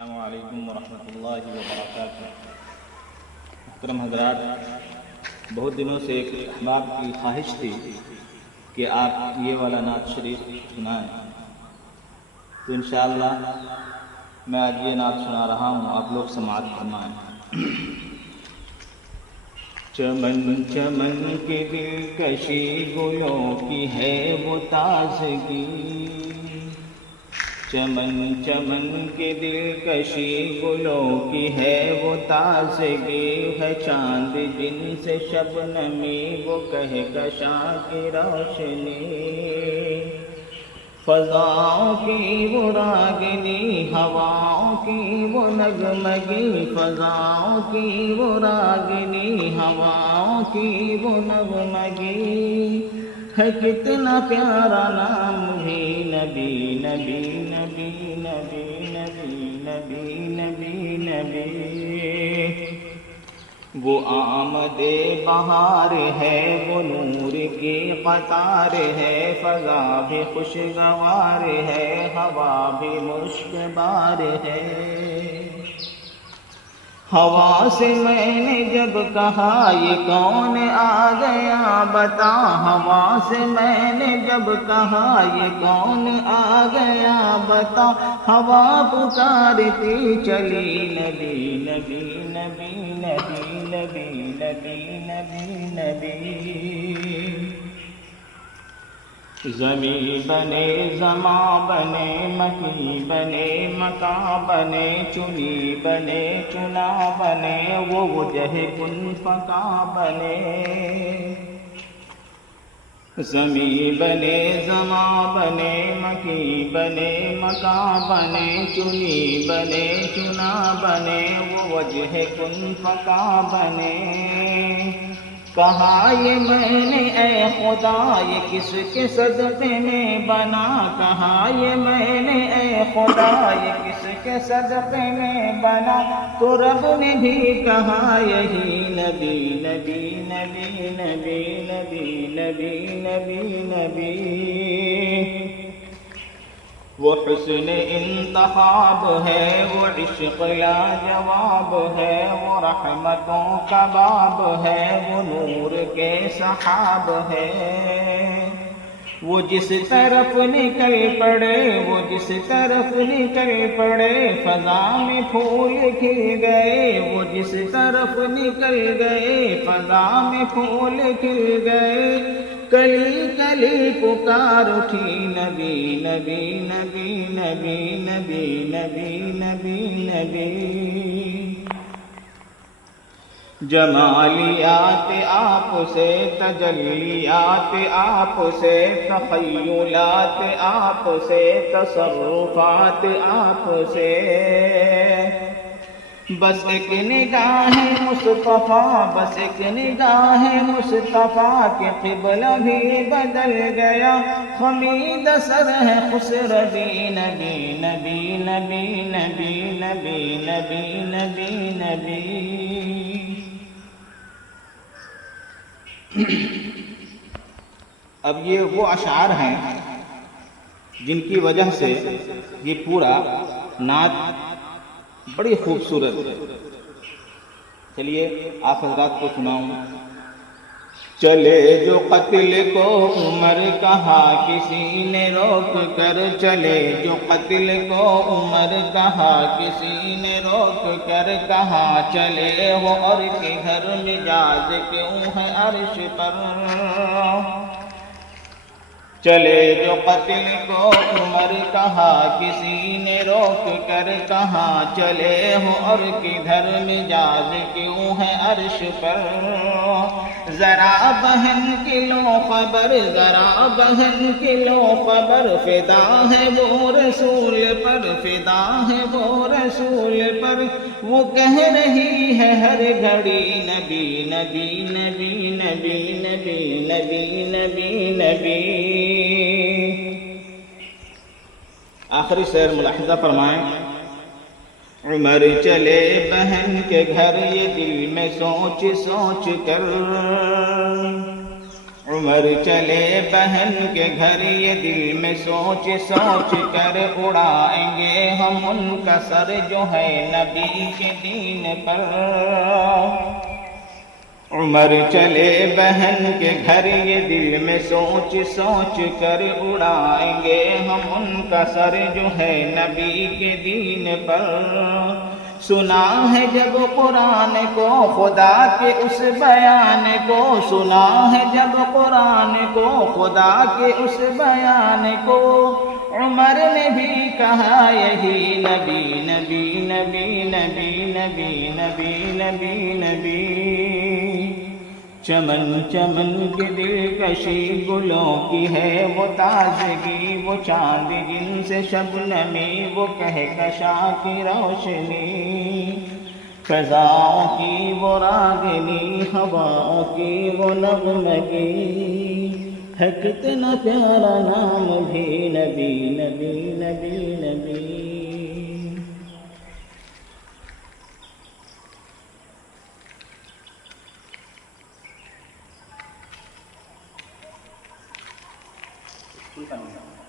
السلام علیکم ورحمۃ اللہ وبرکاتہ۔ محترم حضرات، بہت دنوں سے ایک احباب کی خواہش تھی کہ آپ یہ والا نعت شریف سنائیں، تو انشاءاللہ میں آج یہ نعت سنا رہا ہوں، آپ لوگ سماعت فرمائیں۔ چمن چمن کی دلکشی گلوں کی ہے وہ تازگی، چمن چمن کے دلکشی گلوں کی ہے وہ تازگی، ہے چاند جن سے شبنمی وہ کہکشاں کی روشنی، فضاؤں کی وہ راگنی ہواؤں کی وہ نغمگی، فضاؤں کی وہ راگنی ہواؤں کی وہ نغمگی، ہے کتنا پیارا نام بھی نبی نبی نبی نبی نبی نبی نبی نبی، وہ آمد بہار ہے، وہ نور کی قطار ہے، فضا بھی خوشگوار ہے، ہوا بھی مشک بار ہے۔ ہوا سے میں نے جب کہا یہ کون آ گیا بتا، ہوا سے میں نے جب کہا یہ کون آ گیا بتا، ہوا پکارتی چلی نبی نبی نبی نبی نبی نبی نبی نبی، زمیں بنے زماں بنے مکی بنے مکاں بنے، چنی بنے چنا بنے، وہ وجہ کن فکاں بنے، زمیں بنے زماں بنے مکی بنے مکاں بنے، چنی بنے چنا بنے، وہ وجہ کن فکاں بنے، کہا یہ میں نے اے خدا یہ کس کے صدقے میں بنا، کہا یہ میں نے اے خدا یہ کس کے صدقے میں بنا، تو رب نے بھی کہا یہی نبی نبی نبی نبی نبی نبی نبی نبی، وہ حسن انتخاب ہے، وہ عشق لاجواب ہے، وہ رحمتوں کا باب ہے، وہ نور کے سحاب ہے، وہ جس طرف نکل پڑے وہ جس طرف نکل پڑے، فضا میں پھول کھل گئے، وہ جس طرف نکل گئے فضا میں پھول کھل گئے، کلی کلی پکار اٹھی نبی نبی نبی نبی نبی نبی نبی نبی، جمالیات آپ سے تجلیات آپ سے، تخیلات آپ سے تصرفات آپ سے، بس ایک نگاہ مصطفیٰ بس ایک نگاہ مصطفیٰ کے قبلہ بھی بدل گیا، خمید سر ہے خسردی نبی نبی نبی نبی نبی نبی نبی نبی۔ اب یہ وہ اشعار ہیں جن کی وجہ سے یہ پورا نعت بڑی خوبصورت ہے۔ چلیے آپ حضرات کو سناؤں۔ چلے جو قتل کو عمر کہا کسی نے روک کر، چلے جو قتل کو عمر کہا کسی نے روک کر، کہا چلے وہ اور کے گھر مجاز کیوں ہے عرش پر، چلے جو قتل کو عمر کہا کسی نے روک کر، کہا چلے ہو اور کدھر مجاز کیوں ہے عرش پر، ذرا بہن کی لو خبر ذرا بہن کی لو خبر، فدا ہے وہ رسول پر فدا ہے وہ رسول پر، وہ کہہ رہی ہے ہر گھڑی نبی نبی نبی نبی نبی نبی نبی نبی۔ آخری شعر ملاحظہ فرمائیں۔ عمر چلے بہن کے گھر یہ دل میں سوچ سوچ کر، عمر چلے بہن کے گھر یہ دل میں سوچ سوچ کر اڑائیں گے ہم ان کا سر جو ہے نبی کے دین پر عمر چلے بہن کے گھر یہ دل میں سوچ سوچ کر اڑائیں گے ہم ان کا سر جو ہے نبی کے دین پر سنا ہے جب قرآن کو خدا کے اس بیان کو سنا ہے جب قرآن کو خدا کے اس بیان کو عمر نے بھی کہا یہی نبی نبی نبی نبی نبی نبی نبی نبی چمن چمن کی دلکشی گلوں کی ہے وہ تازگی وہ چاند جن سے شبنمی وہ کہکشاں کی روشنی فضاؤں کی وہ راگنی ہواؤں کی وہ نغمگی ہے کتنا پیارا نام بھی نبی نبی نبی نبی ٹھیک ہے